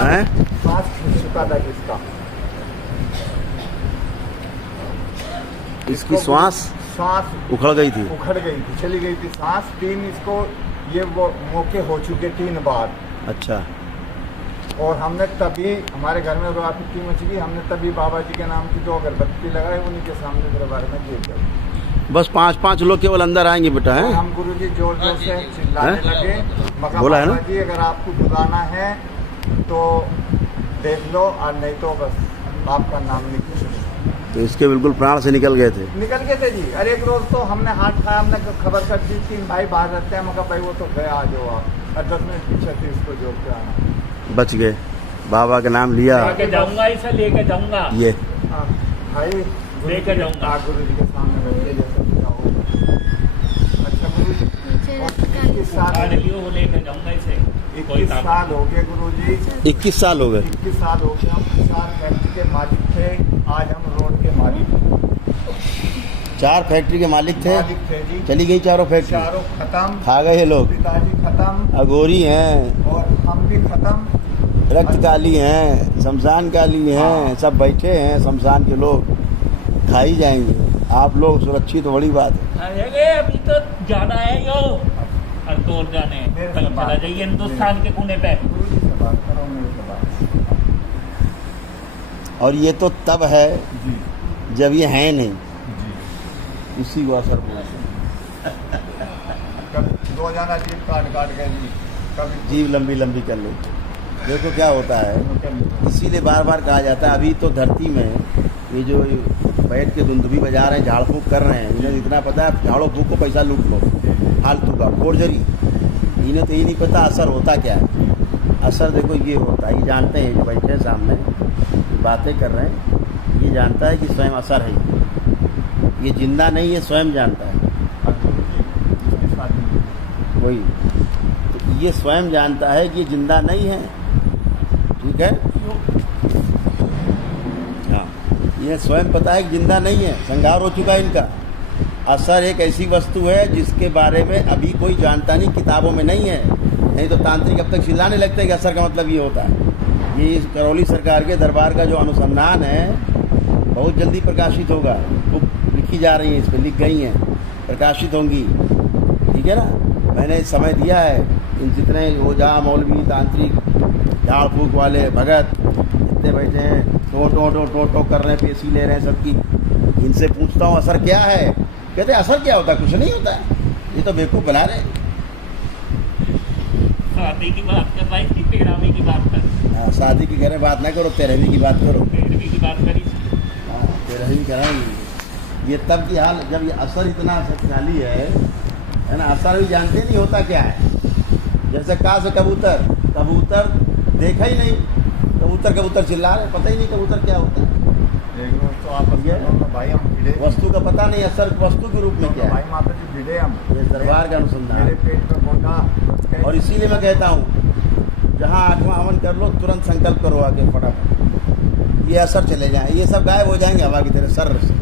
हैं? सांस खींच चुका था इसका, इसकी श्वास उखड़ गई थी, चली गई थी सांस। 3 इसको ये वो मौके हो चुके 3 बार। अच्छा। और हमने तभी हमारे घर में रात की मछली, हमने तभी बाबा जी के नाम की 2 अगरबत्ती लगाई, उन्हीं के सामने दरबार में गिर गए। बस 5-5 लोग केवल अंदर आएंगे बेटा, है? हम गुरुजी जोर जोर से चिल्लाने लगे, मगर बोला है ना बाबा जी अगर आपको बुलाना है तो देख लो, और नहीं तो बस आपका नाम निकल। तो इसके बिल्कुल प्राण से निकल गए थे जी। अरे एक रोज तो हमने हाथ खाया, हमने खबर कर दी, 3 भाई बाहर रहते हैं, मगर भाई वो तो गया, आ जाओ आप, और 10 मिनट पीछे थे इसको जोड़ के आना। बच गए, बाबा का नाम लिया, लेके जाऊंगा, इसे लेके जाऊंगा, ये भाई लेके जाऊंगा गुरु जी के सामने बैठे जैसे जाओ। अच्छा गुरु जी, 21 जाऊंगा इसे। 21 साल हो गए गुरु जी, 21 साल हो गए। 21 साल हो गए। हम 4 फैक्ट्री के मालिक थे, आज हम रोड के मालिक। 4 फैक्ट्री के मालिक थे जी। चली गई 4 फैक्ट्री, चारों खत्म, खा गए लोग, पिताजी खत्म, अघोरी हैं, और हम भी खत्म, रक्त काली हैं, शमशान काली हैं, सब बैठे हैं शमशान के लोग, खाई जाएंगे। आप लोग सुरक्षित, बड़ी बात है। अरे अभी तो जाना है यो, और तो जाने कहीं चला जाइए हिंदुस्तान के कोने पे। गुरु जी से बात करो, मेरे से बात। और ये तो तब है जी जब ये है नहीं, जी। उसी को असर बोलते हैं। कभी रोजाना जीव काट के जी, कभी जीव लंबी लंबी कर लो। देखो क्या होता है, इसीलिए बार बार कहा जाता है, अभी तो धरती में ये जो बैठ के धुंधुभी बजा रहे हैं, झाड़ फूँक कर रहे हैं, इन्हें इतना पता है झाड़ो फूँक को पैसा लूट लो, फालतू का फोर्जरी। इन्हें तो ये नहीं पता असर होता क्या है। असर देखो ये होता है, ये जानते हैं, जो बैठे हैं सामने बातें कर रहे हैं, ये जानता है कि स्वयं असर है, ये जिंदा नहीं है, स्वयं जानता है। वही तो ये स्वयं जानता है कि ये जिंदा नहीं है, ठीक है। हाँ, ये स्वयं पता है कि जिंदा नहीं है, संहार हो चुका है इनका। असर एक ऐसी वस्तु है जिसके बारे में अभी कोई जानता नहीं, किताबों में नहीं है, नहीं तो तांत्रिक अब तक चिल्लाने लगते हैं कि असर का मतलब ये होता है। ये इस करौली सरकार के दरबार का जो अनुसंधान है बहुत जल्दी प्रकाशित होगा, बुक लिखी जा रही है, इस पर लिख गई हैं, प्रकाशित होंगी, ठीक है ना। मैंने समय दिया है, इन जितने ओझा मौलवी तांत्रिक झाड़ फूक वाले भगत इतने बैठे हैं, टो कर रहे हैं, पेशी ले रहे हैं सबकी, इनसे पूछता हूँ असर क्या है, कहते हैं असर क्या होता है, कुछ नहीं होता है, ये तो बेवकूफ़ बना रहे हैं। शादी की बात कर रही थी, तेरहवीं की बात कर। हाँ, शादी की करें बात ना करो, 13वीं की बात करो। 13वीं की बात करी। हाँ, 13वीं कराएंगे। ये तब की हाल जब ये असर इतना शक्तिशाली है ना। असर भी जानते नहीं होता क्या है। जैसे कहा से कबूतर देखा ही नहीं, कबूतर चिल्ला रहे, पता ही नहीं कबूतर क्या होता है। तो आप भाई हम भिड़े, वस्तु का पता नहीं, असर वस्तु के रूप में क्या है। भाई माता जी भिड़े हम, ये दरबार का अनुसंधान, मेरे पेट में बोला। और इसीलिए मैं कहता हूँ जहाँ 8वां हवन कर लो, तुरंत संकल्प करो आगे फटाफट, ये असर चले जाए, ये सब गायब हो जाएंगे हवा की तरह सर से,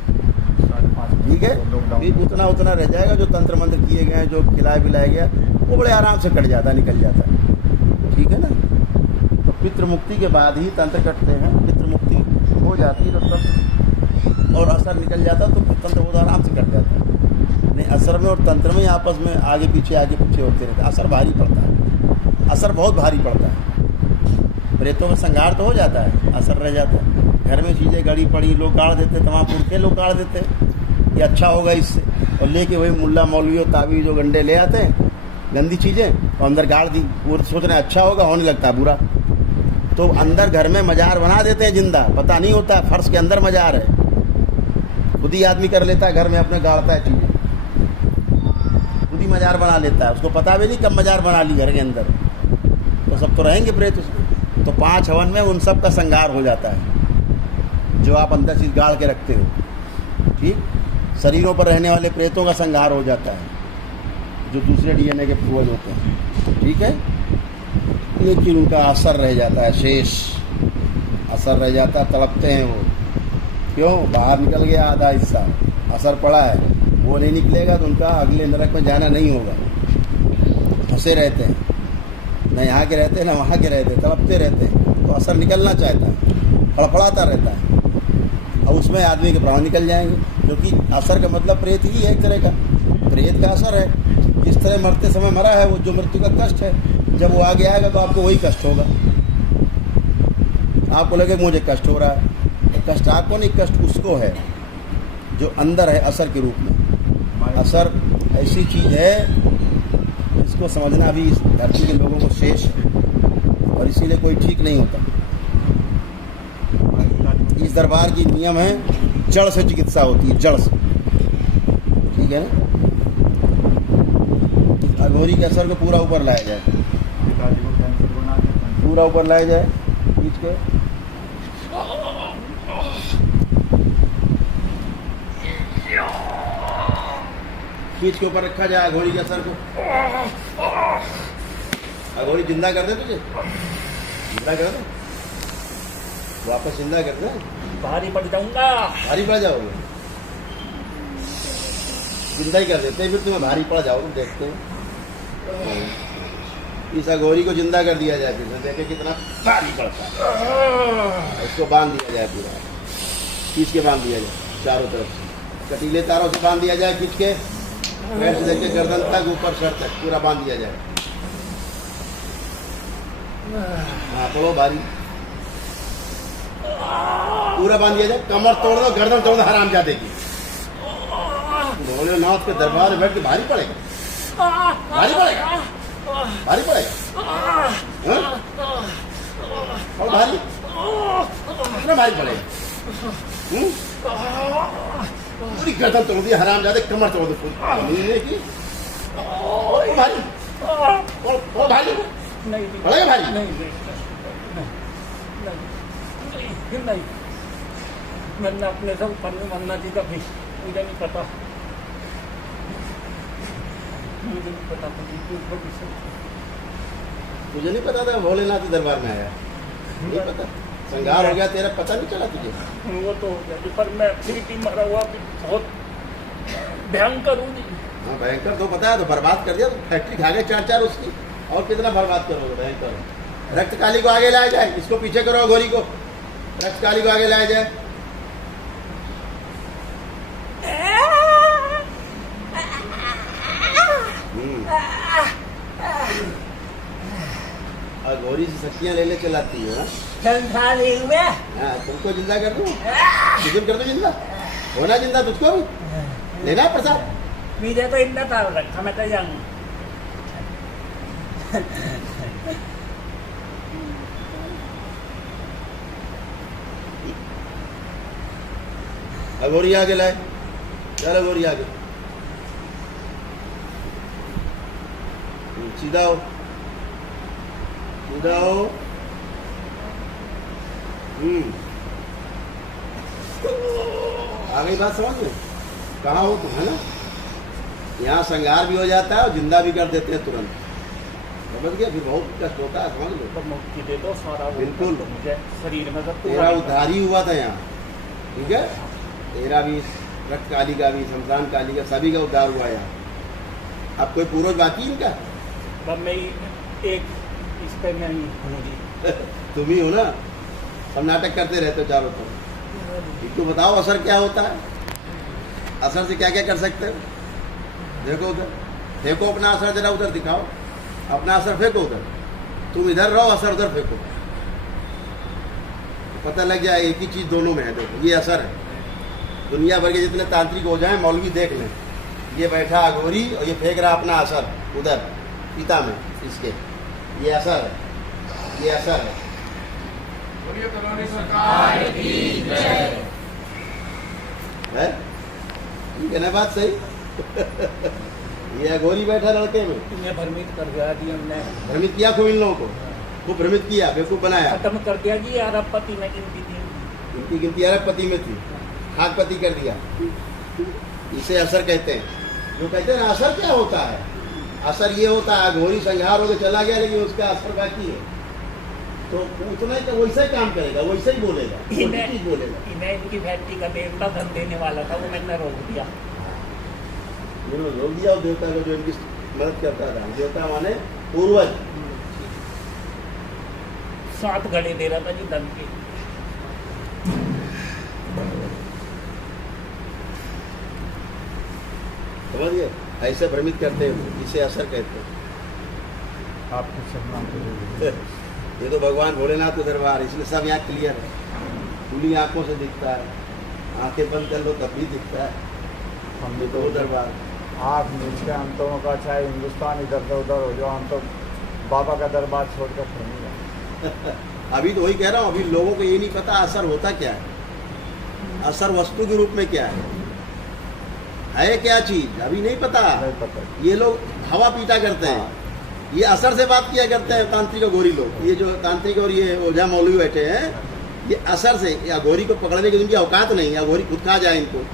ठीक है। फिर उतना रह जाएगा जो तंत्र मंत्र किए गए हैं, जो खिलाया पिलाया गया, वो बड़े आराम से कट जाता, निकल जाता है, ठीक है ना। तो पितृ मुक्ति के बाद ही तंत्र कटते हैं, पितृ मुक्ति हो जाती है तब, और असर निकल जाता तो तंत्र बहुत आराम से कट जाता है। नहीं, असर में और तंत्र में आपस में आगे पीछे होते रहते, असर भारी पड़ता है, असर बहुत भारी पड़ता है। प्रेतों में संहार तो हो जाता है, असर रह जाता है। घर में चीज़ें गड़ी पड़ी लोग गाड़ देते, तमाम पुरखे लोग गाड़ देते, ये अच्छा होगा इससे, और लेके वही मुल्ला मौलवी ताबीज़ जो गंडे ले आते हैं गंदी चीज़ें, और अंदर गाड़ दी, वो सोच रहे हैं अच्छा होगा, होने लगता है बुरा। तो अंदर घर में मजार बना देते हैं जिंदा, पता नहीं होता फर्श के अंदर मजार है, खुद ही आदमी कर लेता है, घर में अपने गाड़ता है चीज़ें, खुद ही मजार बना लेता है, उसको पता भी नहीं कब मजार बना ली घर के अंदर। तो सब तो रहेंगे प्रेत उसमें। तो 5 हवन में उन सब का संहार हो जाता है जो आप अंदर चीज गाड़ के रखते हो, ठीक। शरीरों पर रहने वाले प्रेतों का संहार हो जाता है जो दूसरे डीएनए के पूर्वज होते हैं, ठीक है। लेकिन उनका असर रह जाता है, शेष असर रह जाता है, तड़पते हैं वो, क्यों, बाहर निकल गया आधा हिस्सा, असर पड़ा है, वो नहीं निकलेगा तो उनका अगले नरक में जाना नहीं होगा, फंसे रहते हैं, न यहाँ के रहते हैं न वहाँ के रहते हैं, तड़पते रहते हैं। तो असर निकलना चाहता है, फड़फड़ाता रहता है, और उसमें आदमी के प्राण निकल जाएंगे, क्योंकि असर का मतलब प्रेत ही है, एक तरह का प्रेत का असर है। जिस तरह मरते समय मरा है वो जो मृत्यु का कष्ट है, जब वो आगे आएगा तो आपको वही कष्ट होगा। आपको लगे मुझे कष्ट हो रहा है, तो कष्ट आपको नहीं, कष्ट उसको है जो अंदर है असर के रूप में। असर ऐसी चीज़ है इसको समझना भी इस धरती के लोगों को शेष है, और इसीलिए कोई ठीक नहीं होता। इस दरबार की नियम है जड़ से चिकित्सा होती है, जड़ से, ठीक है ना। अघोरी के असर को पूरा ऊपर लाया जाए, पूरा ऊपर लाया जाए, खींच के ऊपर रखा जाए अघोरी के असर को। अघोरी जिंदा कर दे, तुझे जिंदा कर दे, वापस जिंदा कर दे। भारी पड़ जाऊंगा, भारी पड़ जाओगे, जिंदा ही कर देते हैं, फिर तुम्हें भारी पड़ जाओगे, देखते हैं। इस अघोरी को जिंदा कर दिया जाए, फिर देखे कितना भारी पड़ता है। इसको बांध दिया जाए, पूरा खींच के बांध दिया जाए, चारों तरफ से कटीले तारों से बांध दिया जाए, खींच के पैर से लेके गर्दन तक, ऊपर सर तक पूरा बांध दिया जाए। हाँ, पड़ो भारी, पूरा बांध दिया जाए, कमर तोड़ दो, गर्दन तोड़ दो, हराम जाते की भोलेनाथ के दरबार में बैठ के भारी पड़ेगा, भारी पड़ेगा, भारी पड़ेगा, और भारी, कितना भारी पड़ेगा। पूरी गर्दन तोड़ दी, हराम जाते, कमर तोड़ दो पूरी की, भारी, और भारी पड़ेगा, भारी नहीं, मैंने अपने सब पन्ने मन्ना जी का भी मुझे नहीं पता, मुझे नहीं पता, तुझे नहीं पता था भोलेनाथ के दरबार में आया, नहीं पता, संगार हो गया तेरा, पता नहीं चला तुझे। वो तो हो गया, पर मैं फिर भी मरा हुआ भी बहुत भयंकर हूँ। हाँ भयंकर तो पता है, तो बर्बाद कर दिया, तो फैक्ट्री खा गए 4-4 उसकी, और कितना बर्बाद करोगे, भयंकर। रक्त काली को आगे लाया जाए, इसको पीछे करो अघोरी को, रक्त काली को आगे लाया जाए। अघोरी से शक्तियां ले चलाती है। हाँ, तुमको जिंदा कर दूं, जिंदा कर दो, जिंदा होना, जिंदा तुझको भी लेना है प्रसाद। मुझे तो इतना था रखा, मैं तो जाऊँ अघोरी आगे लाए, चल अघोरी आगे, सीधा हो, सीधा हो। आ गई बात समझ में, कहाँ हो तुम, है ना। यहाँ संगार भी हो जाता है और जिंदा भी कर देते हैं तुरंत, समझ गया। फिर बहुत कष्ट होता है, समझ लो। मुक्ति दे दो सारा, बिल्कुल मुझे शरीर में सब तेरा उद्धार ही हुआ था यहाँ, ठीक है। तेरा भी, रक्त काली का भी, शमशान काली का, सभी का उद्धार हुआ यहाँ। अब कोई पूर्वज बाकी इनका, तब मैं एक इस पे मैं हूँ जी तुम ही हो ना, सब नाटक करते रहते हो चारों तरफ। तो बताओ असर क्या होता है, असर से क्या क्या कर सकते हो। देखो उधर, फेंको अपना असर, जरा उधर दिखाओ अपना असर, फेंको उधर, तुम इधर रहो, असर उधर फेंको, पता लग जाए एक ही चीज दोनों में है। देखो ये असर है, दुनिया भर के जितने तांत्रिक हो जाए, मौलवी देख लें, ये बैठा अघोरी और ये फेंक रहा अपना असर उधर पिता में इसके, ये असर है, ये असर है। ठीक है ना बात सही। ये अघोरी बैठा लड़के में, इन्हें भ्रमित कर दिया जी हमने, भ्रमित किया खूब इन लोगों को, खूब भ्रमित किया, बेवकूफ बनाया, खत्म कर दिया जी। अरबपति में गिनती थी, इनकी गिनती अरबपति में थी, खाकपति कर दिया। इसे असर कहते हैं। जो कहते हैं ना असर क्या होता है, असर ये होता है अघोरी संहार होकर चला गया, लेकिन उसका असर बाकी है, तो उतना ही वैसा ही काम करेगा, वैसा ही बोलेगा, चीज बोलेगा। इन्हें इनकी फैक्ट्री का देवता धन देने वाला था, वो मैंने रोक दिया, रोक दिया। और देवता को जो इनकी मदद करता था, देवता माने पूर्वज, साथ घड़े दे रहा था जी दम के। समझिए, ऐसे भ्रमित करते हैं, इसे असर कहते हैं। आपके सम्मान के लिए ये तो भगवान भोलेनाथ के दरबार, इसलिए सब यहाँ क्लियर है, खुली आंखों से दिखता है, आंखें बंद कर लो तब भी दिखता है। हमने तो वो दरबार आँख नीचे हम तो का चाहे हिंदुस्तान इधर से उधर हो जाओ, हम तो बाबा का दरबार छोड़कर नहीं जाए। अभी तो वही कह रहा हूँ, अभी लोगों को ये नहीं पता असर होता क्या है, असर वस्तु के रूप में क्या है क्या चीज, अभी नहीं पता। नहीं पता। ये लोग हवा पीटा करते हैं, ये असर से बात किया करते हैं तांत्रिक और गोरी लोग। ये जो तांत्रिक और ये ओझा मौलवी बैठे हैं, ये असर से, या गोरी को पकड़ने की उनकी औकात नहीं, या गोरी खुद खा जाए इनको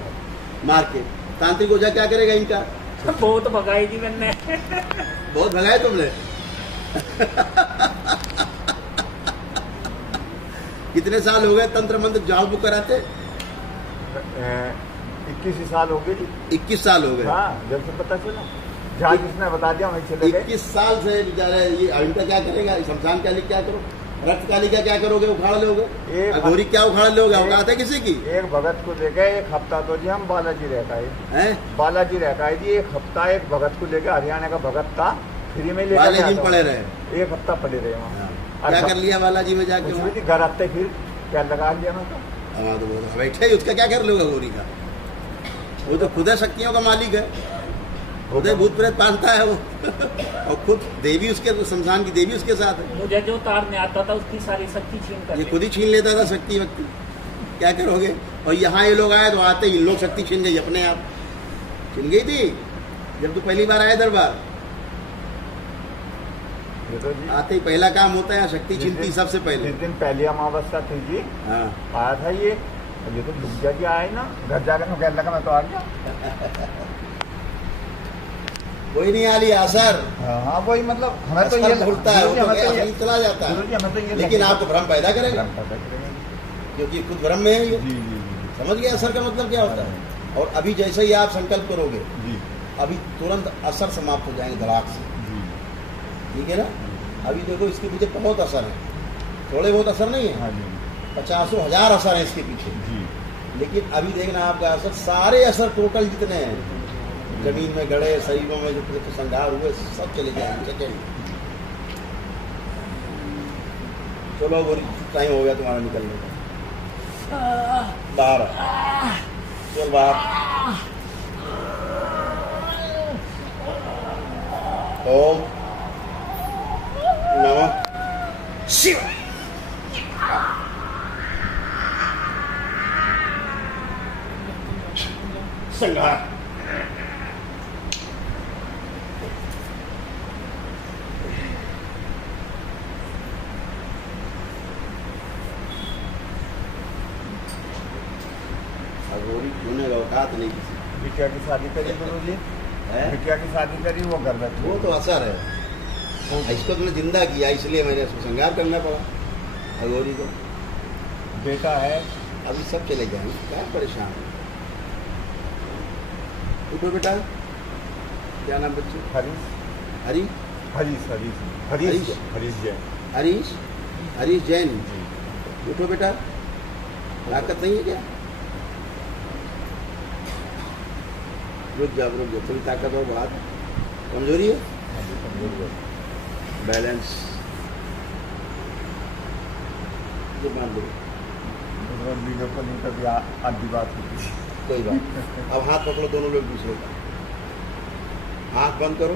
मार के। तांत्रिक ओझा क्या करेगा इनका? बहुत भगाई जी मैंने। बहुत भगाए तुमने। कितने साल हो गए तंत्र मंत्र जाल बुक कराते? 21 साल हो गए जी। 21 साल हो गए। हाँ, जब से पता चला, जहाँ किसने बता दिया वहीं चले गए। 21 साल से बेचारे, ये इनका क्या करेगा? शमशान काली क्या करो, रक्त काली का क्या करोगे? उखाड़ लोगे? गोरी क्या उखाड़ लोगे? औकात है किसी की? एक भगत को लेके एक हफ्ता तो जी हम बालाजी रहता है, बालाजी रहता है जी। एक हफ्ता एक भगत को लेके, हरियाणा का भगत था, फ्री में लेके बालाजी में पड़े रहे, एक हफ्ता पड़े रहे वहाँ। क्या कर लिया बालाजी में जाके? घर आते फिर क्या लगा लिया ना, तो बैठे उसका क्या कर लोगे गोरी का? वो तो खुद शक्तियों का मालिक है, खुद भूत प्रेत पालता है वो। और खुद देवी उसके, शमशान की देवी उसके साथ है। मुझे जो तारने आता था उसकी सारी शक्ति छीन कर ये खुद ही छीन लेता था शक्ति वक्ति, क्या करोगे? और यहाँ ये लोग आए तो आते ही इन लोग शक्ति छीन गई अपने आप, छीन गई थी जब तू पहली बार आए दरबार। तो आते ही पहला काम होता है शक्ति छीनती सबसे पहले। जिस दिन पहली अमावस्या थी जी, हाँ आया था ये तो डूब गया आए ना, घर जाकर मैं लगा मैं तो आ गया। कोई नहीं आ लिया असर। हाँ वही, मतलब हमें तो ये लगता है, वो तो असली चला जाता है, लेकिन आपको भ्रम पैदा करेगा, क्योंकि खुद भ्रम में है ये। समझ गए असर का मतलब क्या होता है? और अभी जैसे ही आप संकल्प करोगे, अभी तुरंत असर समाप्त हो जाएंगे धड़ाक से, ठीक है ना? अभी देखो इसके पीछे बहुत असर है, थोड़े बहुत असर नहीं है, 50,000 असर है इसके पीछे। लेकिन अभी देखना आपका असर, सारे असर टोटल जितने हैं जमीन में गड़े, शरीरों में जो संघार हुए, सब चले जाएंगे सेकेंड। चलो गोरी, टाइम हो गया तुम्हारा निकलने का, बाहर चल बाहर। ओम नमः शिवाय। संघार गोरी छूने का औकात नहीं किसी। बिटिया की शादी करी गुरु जी, बिटिया की शादी करी, वो घर बैठे। वो तो असर है, इसको तुमने जिंदा किया, इसलिए मैंने इसको संगार करना पड़ा अगोरी को। बेटा है, अभी सब चले जाएंगे, क्या परेशान है? उठो बेटा, क्या नाम बच्चे? हरीश। हरी हरीश हरीश हरीश हरीश जैन। हरीश हरीश जैन। उठो बेटा, ताकत नहीं है क्या? रुक जा थोड़ी ताकत और बात, कमजोरी है, बैलेंस ये मान लो। वीडियो कॉलिंग कभी आधी बात होती है, कोई बात। अब हाथ पकड़ो दोनों लोग दूसरे का, आँख बंद करो,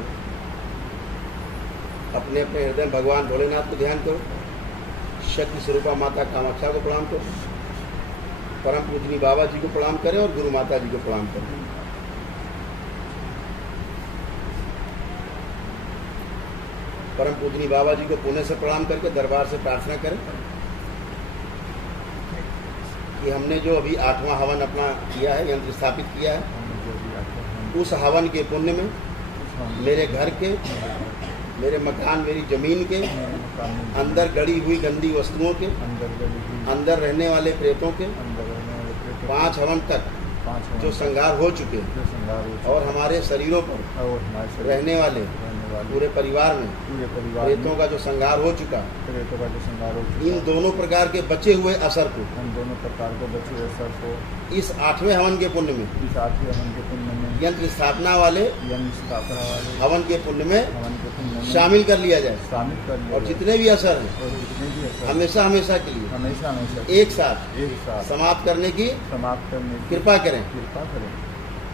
अपने अपने हृदय भगवान भोलेनाथ को ध्यान करो, शक्ति स्वरूपा माता कामाक्षा को प्रणाम करो, परम पूजनी बाबा जी को प्रणाम करें और गुरु माता जी को प्रणाम करें। परम पूजनी बाबा जी को पुण्य से प्रणाम करके दरबार से प्रार्थना करें कि हमने जो अभी 8वां हवन अपना किया है, यंत्र स्थापित किया है, उस हवन के पुण्य में मेरे घर के, मेरे मकान, मेरी जमीन के अंदर गड़ी हुई गंदी वस्तुओं के, अंदर रहने वाले प्रेतों के 5 हवन तक जो संगार हो चुके हैं और हमारे शरीरों पर रहने वाले वाले पूरे परिवार में प्रेतों का जो संहार हो चुका, प्रेतों का जो संहार हो इन दोनों प्रकार के बचे हुए असर को, इन दोनों प्रकार को बचे हुए असर को इस 8वें हवन के पुण्य में, इस 8वें हवन के पुण्य में, यंत्र स्थापना वाले हवन के पुण्य में शामिल कर लिया जाए। और जितने भी असर हैं हमेशा हमेशा के लिए एक साथ समाप्त करने की कृपा करें।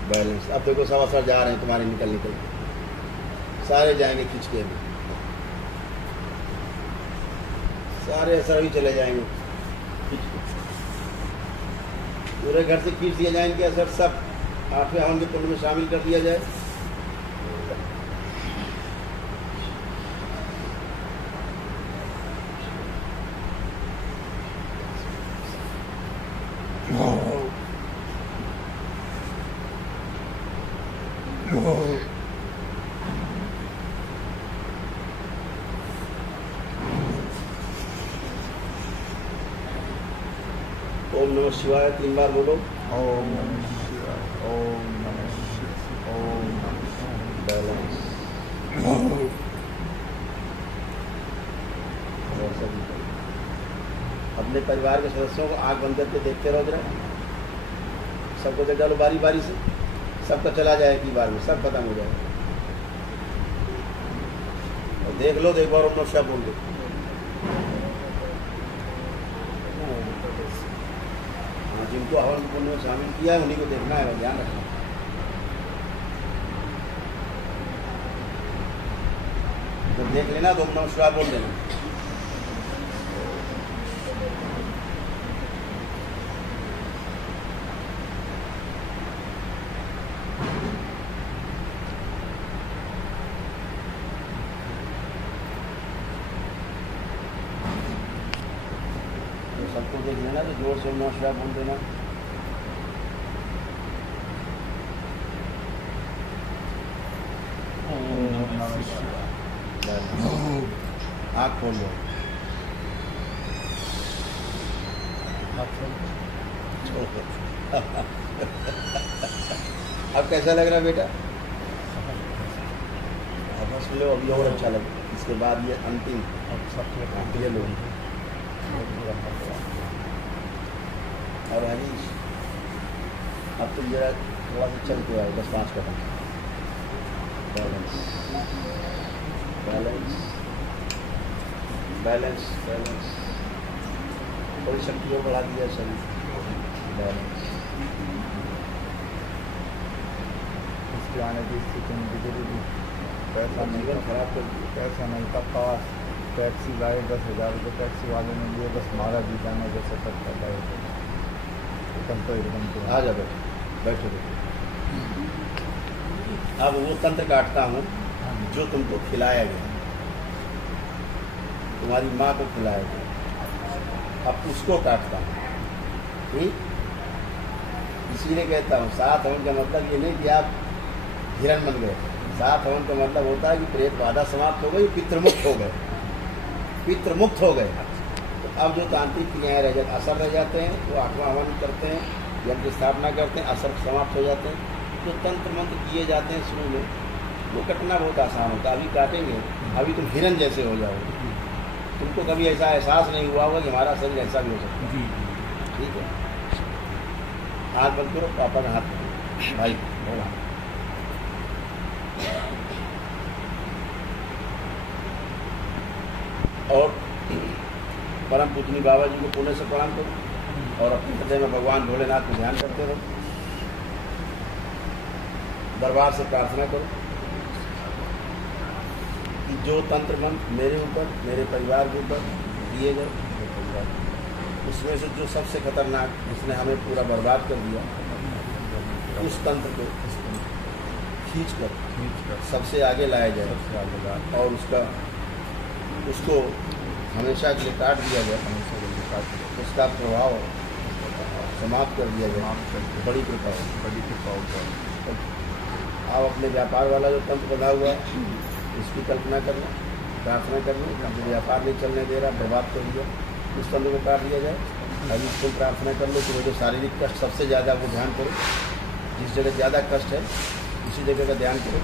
बैलेंस। अब देखो सब असर जा रहे हैं तुम्हारे निकल सारे जाएंगे खींच के, सारे असर भी चले जाएंगे, पूरे घर से खींच दिए जाएंगे असर, सब 8वें हवन के पुण्य में शामिल कर दिया जाए। ओम नमः शिवाय 3 बार बोलो। ओम नमः शिवाय, ओम नमः शिवाय, ओम नमः शिवाय। बैलेंस। अपने परिवार के सदस्यों को आंख बंद करके देखते रहो जरा, सबको देख डालो बारी बारी से, सबका चला जाए एक ही बार में, सब खत्म हो जाए। और देख लो, एक बार ओम नमः शिवाय बोल दो। जिनको हवन पुण्य में शामिल किया है उन्हीं को देखना है, ध्यान रखना। तो देख लेना तो ओम नमः शिवाय बोल देना। सबको देख लेना तो जोर से ओम नमः शिवाय बोल देना। आँख खोल लो। अब कैसा लग रहा बेटा? अब हंस लो, अभी और अच्छा लगे। इसके बाद ये अंतिम ये लो। और हरीश, अब तुम जरा थोड़ा सा चल के आओ, 10-5 कदम। Balance balance balance balance. थोड़ी शक्ति को बढ़ा दिया शरीर। बैलेंस। इसके आने की स्थिति में बिगड़ी थी, पैसा नहीं था, खराब कर दिया। पैसा नहीं था पास, टैक्सी लाए 10,000 रुपये टैक्सी वाले ने लिए, बस मारा भी जाना जैसे तक कर रहे थे। आ जा बैठो। अब वो तंत्र काटता हूँ जो तुमको खिलाया गया, तुम्हारी माँ को खिलाया गया, अब उसको काटता हूँ। ठीक, इसीलिए कहता हूँ 7 हवन का मतलब ये नहीं कि आप हिरण बन गए। 7 हवन का मतलब होता है कि प्रेत बाधा समाप्त हो गई, पितृमुक्त हो गए, पितृमुक्त हो गए। तो अब जो तांत्रिक क्रियाएँ रह जाते, असर रह जाते हैं, वो 8वां हवन करते हैं, यज्ञ स्थापना करते हैं, असर समाप्त हो जाते हैं। जो तंत्र मंत्र किए जाते हैं शुरू में, वो कटना बहुत आसान होता है। अभी काटेंगे, अभी तुम हिरण जैसे हो जाओगे। तुमको कभी ऐसा एहसास नहीं हुआ होगा कि हमारा शरीर ऐसा भी हो सकता है। ठीक है, हाथ बंद करो, पापा का हाथ पकड़ो, भाई बोला। और परम पूजनीय बाबा जी को पुण्य से प्रणाम करो और अपने हृदय में भगवान भोलेनाथ को ध्यान करते रहो। दरबार से प्रार्थना करो कि जो तंत्र मंत्र मेरे ऊपर, मेरे परिवार के ऊपर दिए गए, उसमें से जो सबसे खतरनाक, जिसने हमें पूरा बर्बाद कर दिया, उस तंत्र को खींच कर सबसे आगे लाया जाए और उसको हमेशा के लिए काट दिया जाए, उसका प्रभाव समाप्त कर दिया जाए। बड़ी कृपा हो। आप अपने व्यापार वाला जो तंत्र बना हुआ है, इसकी कल्पना करना, प्रार्थना करनी, जो व्यापार नहीं चलने दे रहा, बर्बाद कर दिया, उस तंत्र को काट दिया जाए। अभी इसको प्रार्थना कर लो कि वो जो शारीरिक कष्ट सबसे ज़्यादा, वो ध्यान करो, जिस जगह ज़्यादा कष्ट है उसी जगह का ध्यान करो।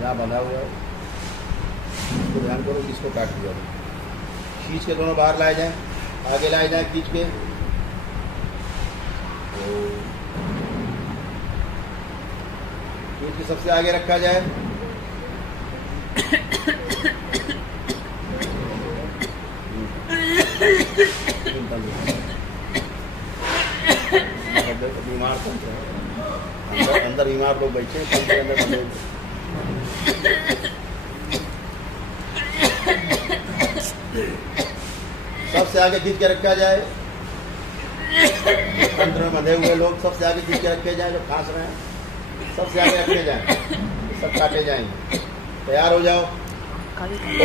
जहाँ बंधा हुआ है इसको ध्यान करो कि इसको काट दिया। खींच के दोनों बाहर लाए जाएं, आगे लाए जाएं खींच के। खींच के सबसे आगे रखा जाए। बीमार तंत्र है, अंदर बीमार लोग बैठे हैं, तंत्र अंदर बंधे हुए। सबसे आगे खींच के रखा जाए। तंत्र में बंधे हुए लोग सबसे आगे खींच के रखे जाए, जो खांस रहे हैं सबसे आगे रखे जाए, सब काटे जाएंगे। तैयार हो जाओ।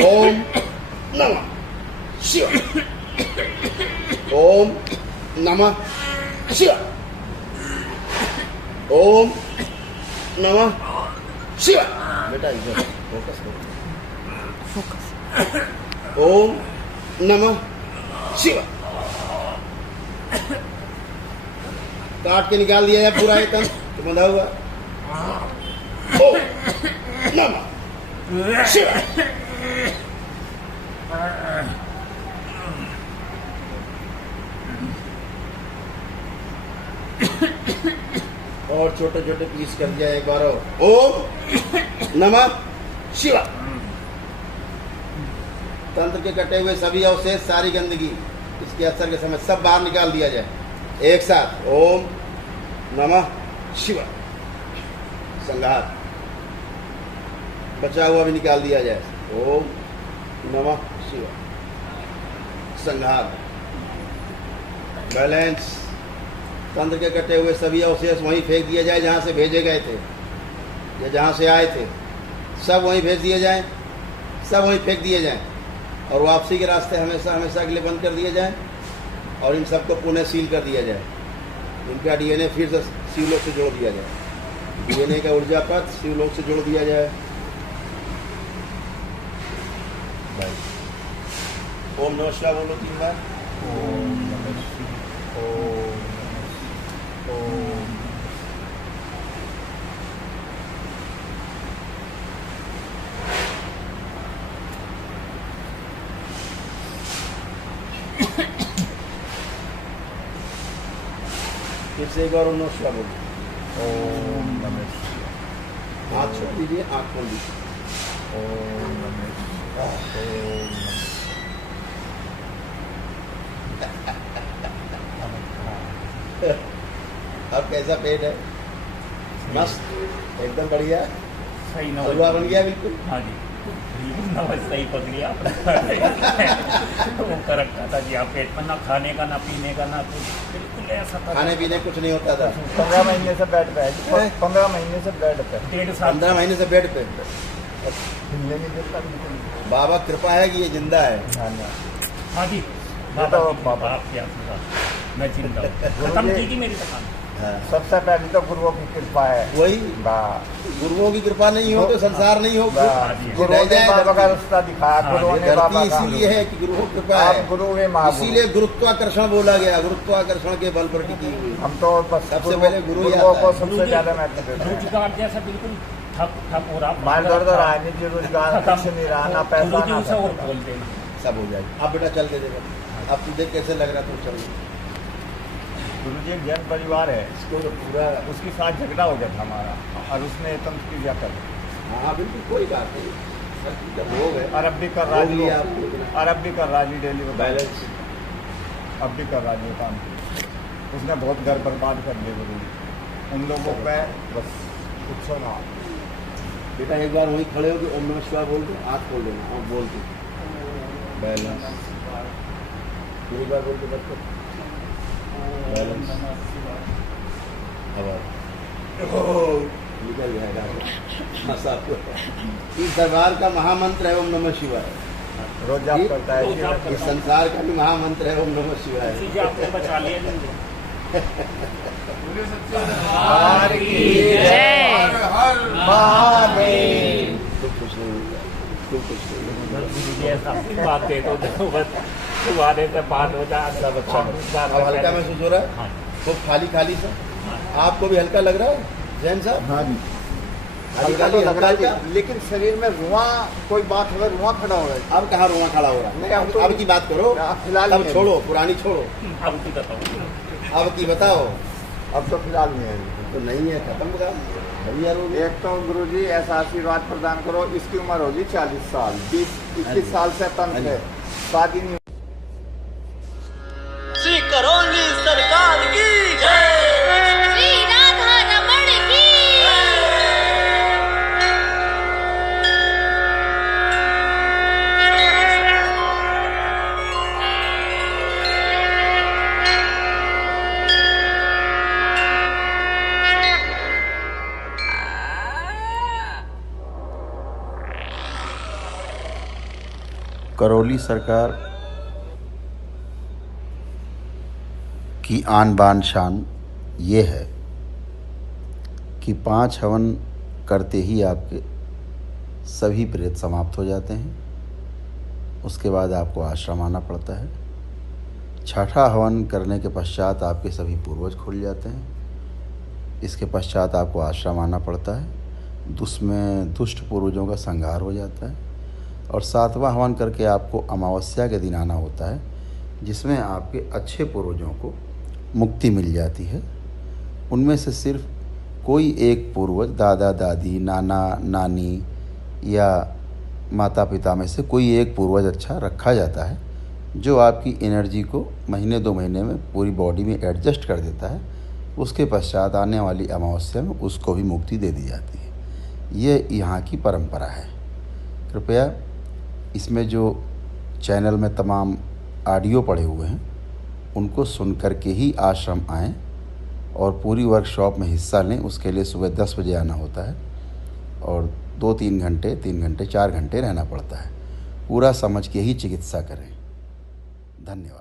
ओम नमः शिवाय, ओम नमः शिवाय, ओम नमः शिवाय। बेटा इधर फोकस करो। ओम नमः शिवाय। काट के निकाल दिया जाए पूरा एकदम तो बंधा हुआ। ओम नमः शिवाय। और छोटे छोटे पीस कर दिया एक बार। ओम नमः शिवाय। तंत्र के कटे हुए सभी अवशेष, सारी गंदगी इसके असर के समय सब बाहर निकाल दिया जाए एक साथ। ओम नमः शिवाय। संघात बचा हुआ भी निकाल दिया जाए। ओम नमः शिवाय। संघात बैलेंस। तंत्र के कटे हुए सभी अवशेष वहीं फेंक दिए जाए जहाँ से भेजे गए थे या जहाँ से आए थे, सब वहीं भेज दिए जाएं, सब वहीं फेंक दिए जाएं और वापसी के रास्ते हमेशा हमेशा के लिए बंद कर दिए जाएं और इन सबको पुनः सील कर दिया जाए। इनका डीएनए फिर से शिवलोक से जोड़ दिया जाए। डीएनए का ऊर्जा पथ शिवलोक से जोड़ दिया जाए। ओम नमः शिवाय बोलो 3 बार। ओम नमः शिवाय, ओम ओम। फिर से एक बार ओम नमः शिवाय बोलो। ओम नमः शिवाय। हाथ छोड़ दीजिए, आँख खोल दीजिए। ओम नमः शिवाय, ओम नमः। अब कैसा पेट है? मस्त, एकदम बढ़िया, सही ना हलवा बन गया बिल्कुल। हाँ जी, बिल्कुल नमज सही पकड़ी आप। वो करेक्ट था जी, आप पेट में ना खाने का ना पीने का ना कुछ, बिल्कुल ऐसा था। खाने पीने कुछ नहीं होता था। 15 महीने से बेड पे है। 15 महीने से बेड पे। 1.5 साल 15 महीने से बेड पे। हिलने नहीं देता बिल्कुल। बाबा कृपा है कि ये जिंदा है। हाँ जी, तो बाबा आपकी आशीर्वाद, मैं चिंता खत्म की मेरी दुकान। हाँ। सबसे पहले तो गुरुओं की कृपा है। वही, वाह। गुरुओं की कृपा नहीं हो तो संसार नहीं हो। गुरुओं ने बाबा का रास्ता दिखाया। गुरुओं ने बाबा धरती का, इसीलिए है कि गुरुओं की कृपा है। आप गुरु वे महागुरु। इसीलिए गुरुत्वाकर्षण बोला गया, गुरुत्वाकर्षण के बल पर टिकी हुई। हम तो बस सबसे पहले गुरु ही गुरुओं आता को है। सबसे ज्यादा महत्व देते हैं। रोजगार जैसा बिल्कुल ठप हो रहा, माल दर्द रहा है, निजी रोजगार कुछ नहीं रहा, ना पैसा ना उसे और बोल दें। सब हो जाएगा। अब बेटा चल के देखो, अब तुझे कैसे लग रहा, तुम चल। गुरु जी एक जैन परिवार है, इसको तो पूरा, उसके साथ झगड़ा हो गया था हमारा और उसने तंत्र क्रिया कर दी। हाँ बिल्कुल कोई बात नहीं, सब जब रोग है। और अब भी कर रहा रोग लिया आपको। और अब भी कर रहा जी डेली वो बैलेंस अब भी कर रहा जी काम। उसने बहुत घर बर्बाद कर दिए गुरु जी। उन लोगों पे बस कुछ ना। बेटा एक बार वहीं खड़े हो कि ओम नमः शिवाय बोल दो, आँख खोल देना और बोल दो बैलेंस। एक बार बोल के बच्चों बैलेंस। अब निकल जाएगा। इस दरबार का महामंत्र है ओम नमः शिवाय। रोज जाप करता है जी। इस संसार का भी महामंत्र है ओम नमः शिवाय। इसी से आपने बचा लिया जिंदगी। महादेव। तू कुछ नहीं होगा, तू कुछ नहीं होगा। ऐसा बात दे तो बस तुम्हारे से बात हो जाए। सब अच्छा है। अब हल्का महसूस हो रहा है, हाँ। खूब खाली खाली सा। आपको भी हल्का लग रहा है जैन साहब? हाँ जी। हल्का तो लग रहा है, लेकिन शरीर में रुआ कोई बात अगर रुआ खड़ा हो रहा है। अब कहाँ रुआ खड़ा हो रहा नहीं, है? अब तो- अब की बात करो, फिलहाल अब नहीं है। छोड़ो, पुरानी छोड़ो, अब की बताओ। अब की बताओ। अब तो फिलहाल नहीं है। तो नहीं है, खत्म का भैया रोग है। एक तो गुरुजी ऐसा आशीर्वाद प्रदान करो, इसकी उम्र होगी 40 साल, 20-21 साल से तंत्र है, शादी नहीं। श्री करोली सरकार की जय, श्री राधा रमण की करौली सरकार की आन बान शान ये है कि 5 हवन करते ही आपके सभी प्रेत समाप्त हो जाते हैं। उसके बाद आपको आश्रम आना पड़ता है। 6ठा हवन करने के पश्चात आपके सभी पूर्वज खुल जाते हैं। इसके पश्चात आपको आश्रम आना पड़ता है। उसमें दुष्ट पूर्वजों का संहार हो जाता है। और 7वां हवन करके आपको अमावस्या के दिन आना होता है, जिसमें आपके अच्छे पूर्वजों को मुक्ति मिल जाती है। उनमें से सिर्फ कोई एक पूर्वज, दादा दादी, नाना नानी या माता पिता में से कोई एक पूर्वज अच्छा रखा जाता है, जो आपकी एनर्जी को महीने 2 महीने में पूरी बॉडी में एडजस्ट कर देता है। उसके पश्चात आने वाली अमावस्या में उसको भी मुक्ति दे दी जाती है। ये यहाँ की परंपरा है। कृपया इसमें जो चैनल में तमाम ऑडियो पड़े हुए हैं, उनको सुन कर के ही आश्रम आएँ और पूरी वर्कशॉप में हिस्सा लें। उसके लिए सुबह 10 बजे आना होता है और 2-3 घंटे, 3 घंटे, 4 घंटे रहना पड़ता है। पूरा समझ के ही चिकित्सा करें। धन्यवाद।